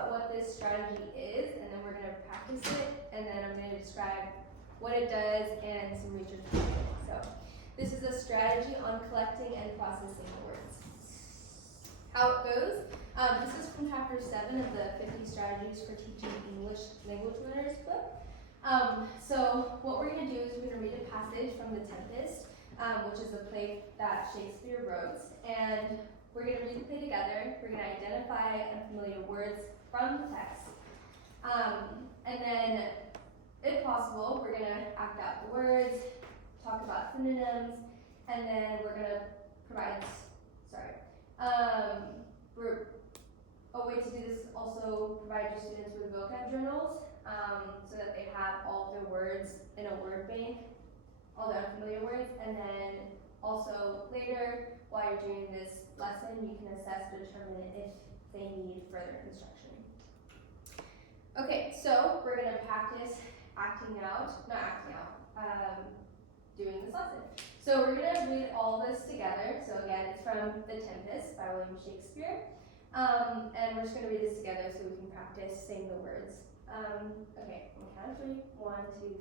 about what this strategy is, and then we're going to practice it, and then I'm going to describe what it does and some research. So this is a strategy on collecting and processing words. How it goes, this is from chapter 7 of the 50 Strategies for Teaching English Language Learners book. So what we're going to do is we're going to read a passage from The Tempest, which is a play that Shakespeare wrote, and we're going to read the play together. We're going to identify unfamiliar words from the text, and then, if possible, we're going to act out the words, talk about synonyms, and then we're going to provide, a way to do this is also provide your students with vocab journals, so that they have all of their words in a word bank, all the unfamiliar words, and then also later, while you're doing this lesson, you can assess to determine if they need further instruction. Okay, so we're gonna practice doing this lesson. So we're gonna read all this together. So again, it's from The Tempest by William Shakespeare. And we're just gonna read this together so we can practice saying the words. Okay, on the count of 3, 1, 2,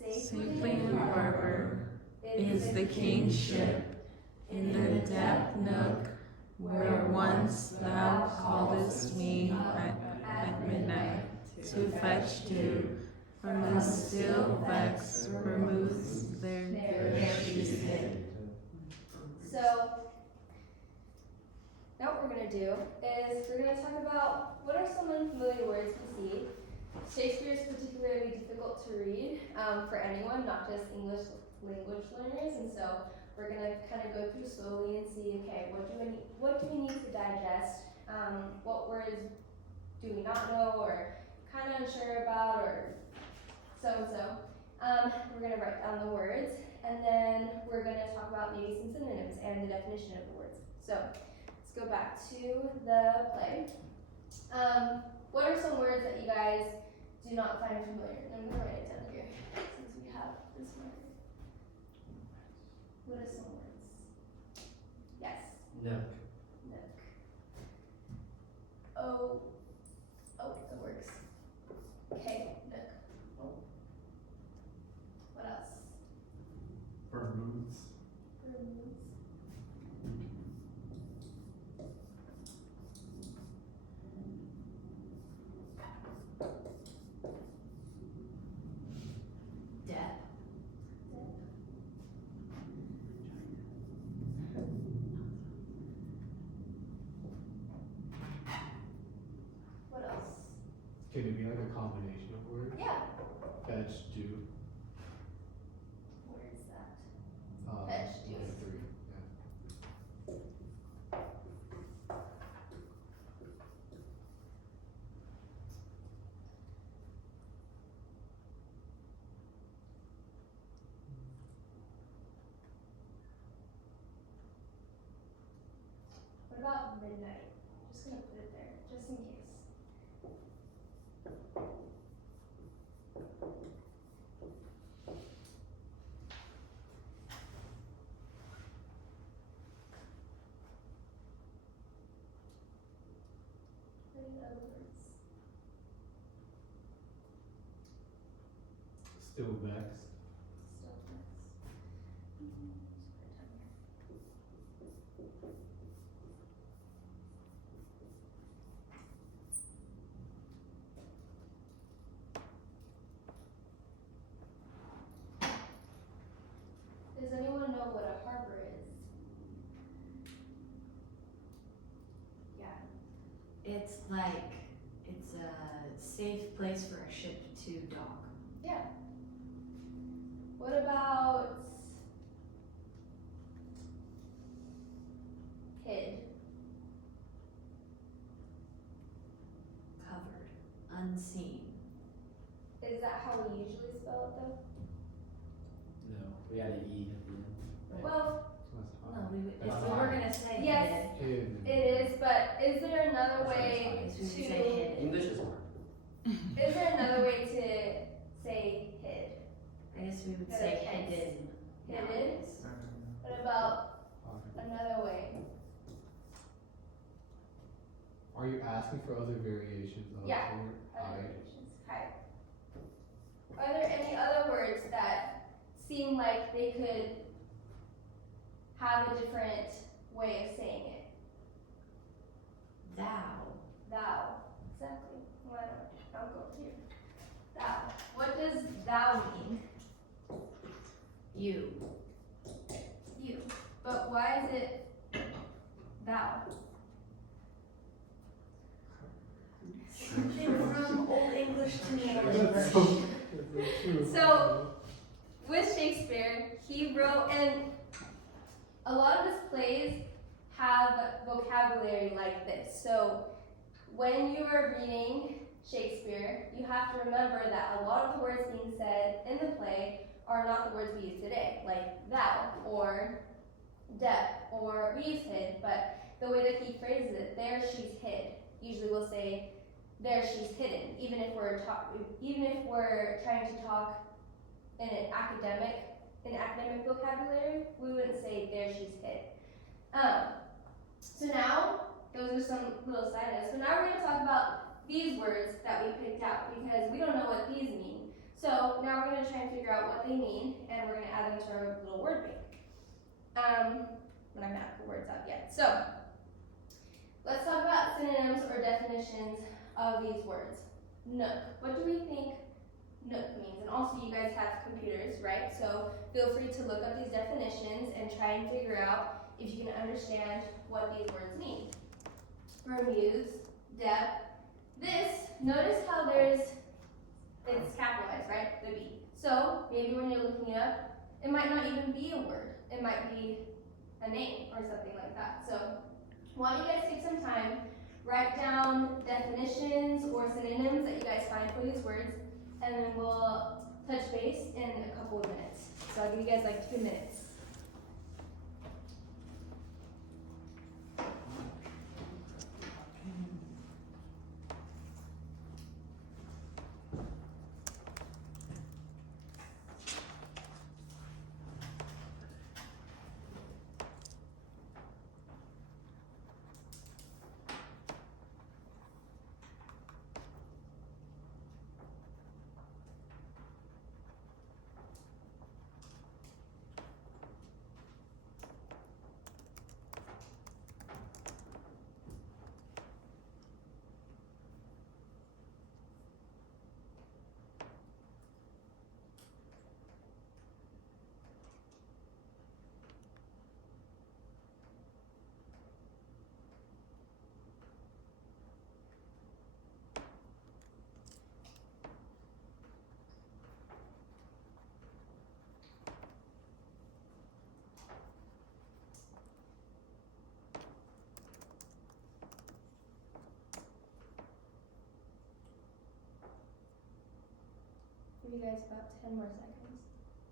3. Safely in harbor is the king's ship, in the depth nook where once thou calledst me at midnight to fetch dew from the still vex vermouths there she hid. So now what we're going to do is we're going to talk about what are some unfamiliar words we see. Shakespeare is particularly difficult to read for anyone, not just English language learners, and so we're going to kind of go through slowly and see, okay, what do we need to digest? What words do we not know or kind of unsure about or so-and-so. We're going to write down the words, and then we're going to talk about maybe some synonyms and the definition of the words. So let's go back to the play. What are some words that you guys do not find familiar? I'm going to write it down here since we have this marker. What are some words? Yes. Nook. Nook. Oh, it works. Okay, nook. What else? Vermouths. Vermouths. Death. What else? Can it be like a combination of words? Yeah. Fetch, do. Where is that? Fetch, do. 3. Yeah. What about midnight? Just gonna put it there, just in case. Any other words? Still vexed. Still next. Just put it down here. Does anyone know what a harbor is? Yeah. It's a safe place for a ship to dock. Yeah. What about hid? Covered. Unseen. Is that how we usually spell it though? No, we got an E at the end. Right. Well, That's No, hard. if That's we were fine. gonna say Yes. Hidden. it is, but is there another way hidden, we would say to, hidden. English is hard. is there another way to say hid? I guess we would That say it's hidden. hidden? nowadays. What about Hard. another way? Are you asking for other variations of Yeah. the word? Other I? variations. Okay. Are there any other words that seem like they could have a different way of saying it? Thou. Thou. Exactly. Why don't I'll go here. Thou. What does thou mean? You. You. But why is it thou? Something from Old English to Middle That's English. true. So, with Shakespeare, he wrote, and a lot of his plays have vocabulary like this. So, when you are reading Shakespeare, you have to remember that a lot of the words being said in the play are not the words we use today, like thou, or dep, or we use hid, but the way that he phrases it, there she's hid. Usually we'll say, there she's hidden, even if we're trying to talk in academic vocabulary, we wouldn't say there she's hid. So now, those are some little side notes. So now we're going to talk about these words that we picked out because we don't know what these mean. So now we're going to try and figure out what they mean, and we're going to add them to our little word bank. We're not going to put words out yet. So let's talk about synonyms or definitions of these words. Nook. What do we think nook means? And also you guys have computers, right? So feel free to look up these definitions and try and figure out if you can understand what these words mean. Remuse, depth. This, notice how it's capitalized, right? The B. So maybe when you're looking it up, it might not even be a word. It might be a name or something like that. So why don't you guys take some time, write down definitions or synonyms that you guys find for these words, and then we'll touch base in a couple of minutes. So I'll give you guys like 2 minutes. Give you guys about 10 more seconds.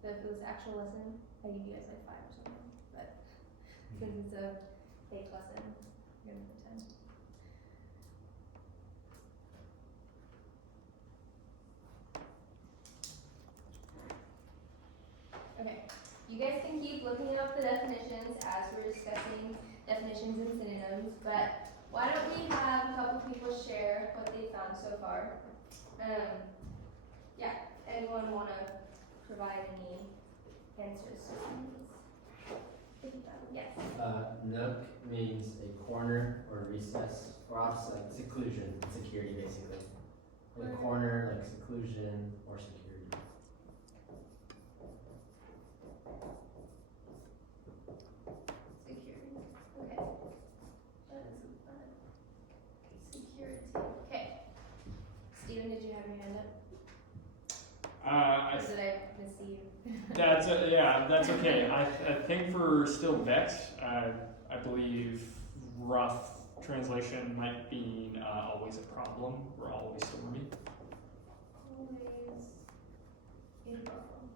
But if it was actual lesson, I'd give you guys like 5 or something. But since it's a fake lesson, I'm gonna put 10. Okay, you guys can keep looking up the definitions as we're discussing definitions and synonyms, but why don't we have a couple people share what they found so far? Yeah, anyone want to provide any answers to these? Yes. Nook means a corner or recess, or off like seclusion, security basically. Like corner, like seclusion or security. Security. Okay. That is fun. Security. Okay. Steven, did you have your hand up? Or did I miss you? That's okay. I think for still Vex, I believe rough translation might be always a problem or always stormy. Always a problem.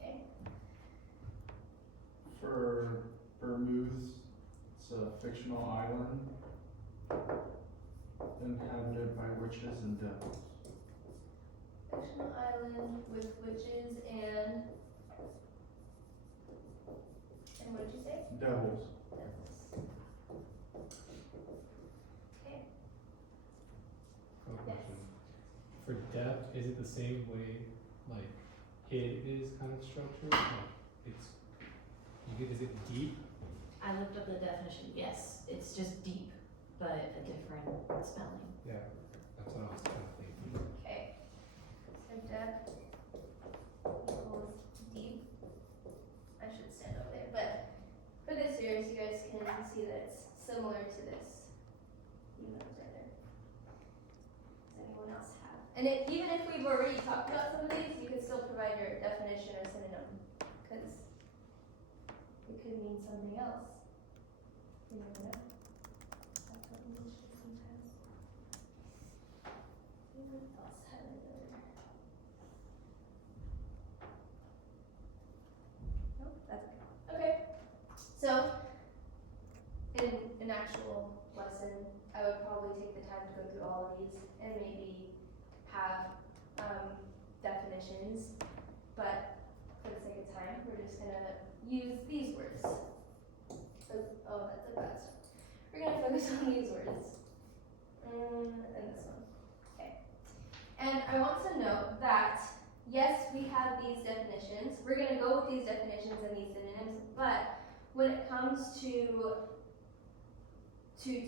Okay. For Bermudes, it's a fictional island inhabited by witches and devils. Fictional island with witches and what did you say? Devils. Devils. same way, like, it is kind of structured, like, it's, is it deep? I looked up the definition, yes, it's just deep, but a different spelling. Yeah, that's what I was kind of thinking. Okay. So depth equals deep. I should stand over there, but for this series, you guys can see that it's similar to this. Even though it's right there. Does anyone else have? And even if we've already talked about some of these, you can still provide your definition or synonym, because it could mean something else. You never know. That's what English is sometimes. What else had I done? Nope, that's okay. Okay. So, in an actual lesson, I would probably take the time to go through all of these and maybe have definitions, but for the sake of time, we're just gonna use these words. Oh, that's a bad start. We're gonna focus on these words. And this one. Okay. And I want to note that, yes, we have these definitions. We're gonna go with these definitions and these synonyms, but when it comes to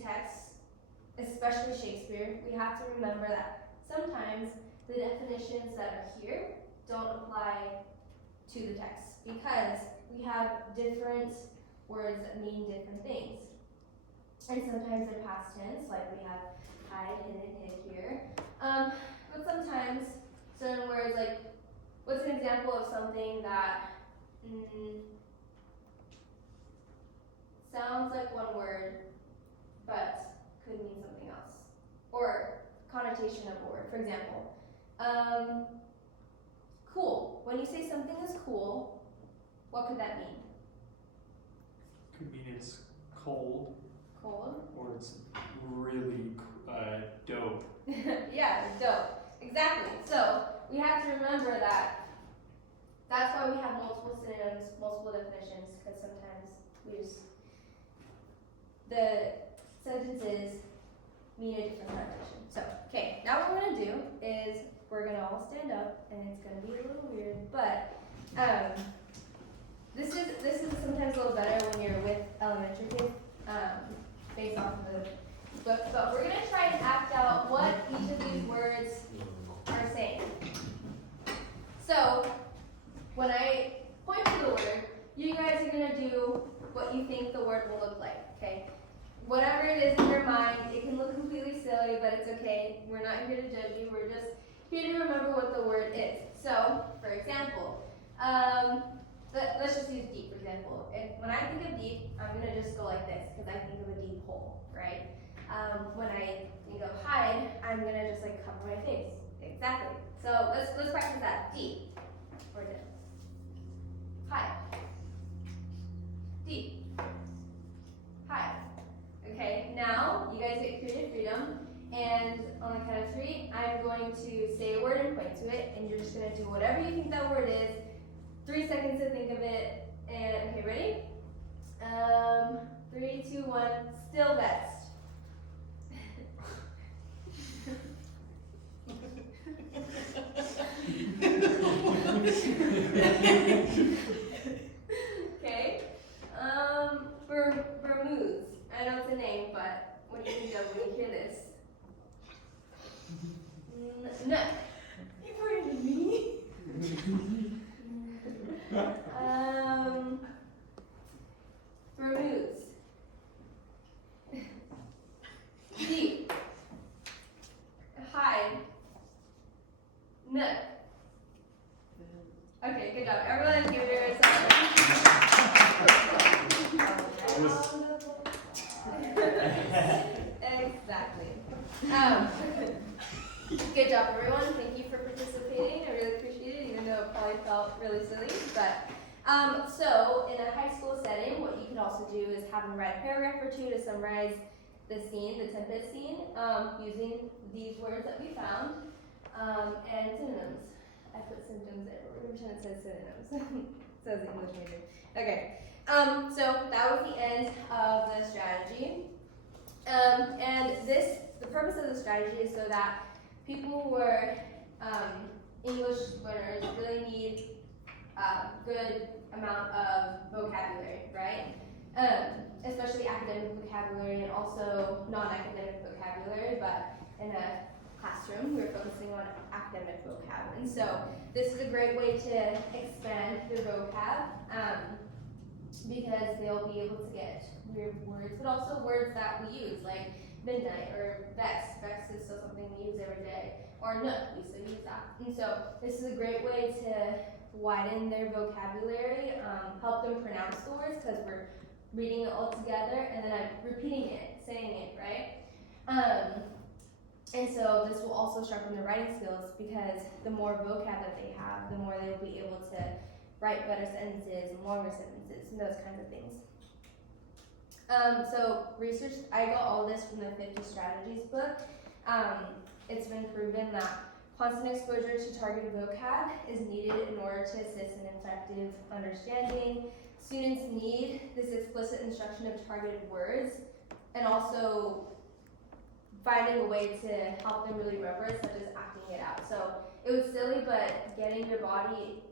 texts, especially Shakespeare, we have to remember that sometimes the definitions that are here don't apply to the text because we have different words that mean different things. And sometimes they're past tense, like we have hide, hidden, hid here. But sometimes certain words, like, what's an example of something that sounds like one word, but could mean something else? Or connotation of a word. For example, cool. When you say something is cool, what could that mean? Could mean it's cold Cold? or it's really dope. Yeah, dope. Exactly. So we have to remember that that's why we have multiple synonyms, multiple definitions, because sometimes the sentences mean a different connotation. So, okay, now what we're gonna do is we're gonna all stand up, and it's gonna be a little weird, but this is sometimes a little better when you're with elementary kids, based off of the book. But we're gonna try and act out what each of these words are saying. So, when I point to the word, you guys are gonna do what you think the word will look like, okay? Whatever it is in your mind, it can look completely silly, but it's okay. We're not here to judge you, we're just here to remember what the word is. So, for example, let's just use deep, for example. When I think of deep, I'm gonna just go like this, because I think of a deep hole, right? When I think of hide, I'm gonna just like cover my face. Exactly. So let's practice that. Deep. Or down. Hide. Deep. Hide. Okay, now you guys get creative freedom, and on the count of 3, I'm going to say a word and point to it, and you're just gonna do whatever you think that word is. 3 seconds to think of it, and okay, ready? 3, 2, 1, still best. Okay. Vermouth. I know it's a name, but what do you think of when you hear this? Nook. You pointed me. Vermouth. Deep. Hide. Nook. Okay, good job. Everyone give yourself Exactly. Good job, everyone. Thank you for participating. I really appreciate it, even though it probably felt really silly. But so in a high school setting, what you can also do is have them write a paragraph or 2 to summarize the scene, the Tempest scene, using these words that we found, and synonyms. I put symptoms there, but we're going to pretend it says synonyms. It says English major. Okay. So that was the end of the strategy. And the purpose of the strategy is so that people were English learners really need a good amount of vocabulary, right? Especially academic vocabulary and also non-academic vocabulary, but in a classroom, we're focusing on academic vocab. And so this is a great way to expand their vocab because they'll be able to get weird words, but also words that we use, like midnight or vex. Vex is still something we use every day. Or nook, we still use that. And so this is a great way to widen their vocabulary, help them pronounce the words because we're reading it all together and then I'm repeating it, saying it, right? And so this will also sharpen their writing skills because the more vocab that they have, the more they'll be able to write better sentences, longer sentences, and those kinds of things. So research, I got all this from the 50 Strategies book. It's been proven that constant exposure to targeted vocab is needed in order to assist in effective understanding. Students need this explicit instruction of targeted words and also finding a way to help them really remember it, such as acting it out. So it was silly, but getting your body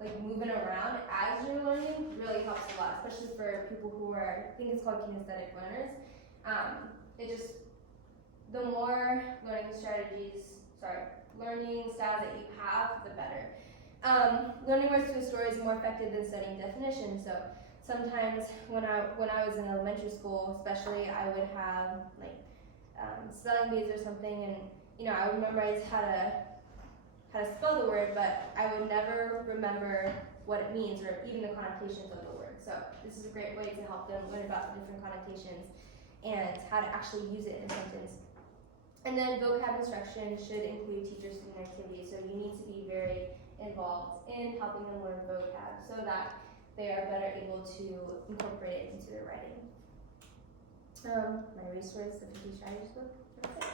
like moving around as you're learning really helps a lot, especially for people who are, I think it's called kinesthetic learners. The more learning styles that you have, the better. Learning words to a story is more effective than studying definitions. So sometimes when I was in elementary school, especially, I would have like spelling bees or something, and I would memorize how to spell the word, but I would never remember what it means or even the connotations of the word. So this is a great way to help them learn about the different connotations and how to actually use it in a sentence. And then vocab instruction should include teacher-student activities, so you need to be very involved in helping them learn vocab so that they are better able to incorporate it into their writing. My resource, the 50 Strategies book. That's it.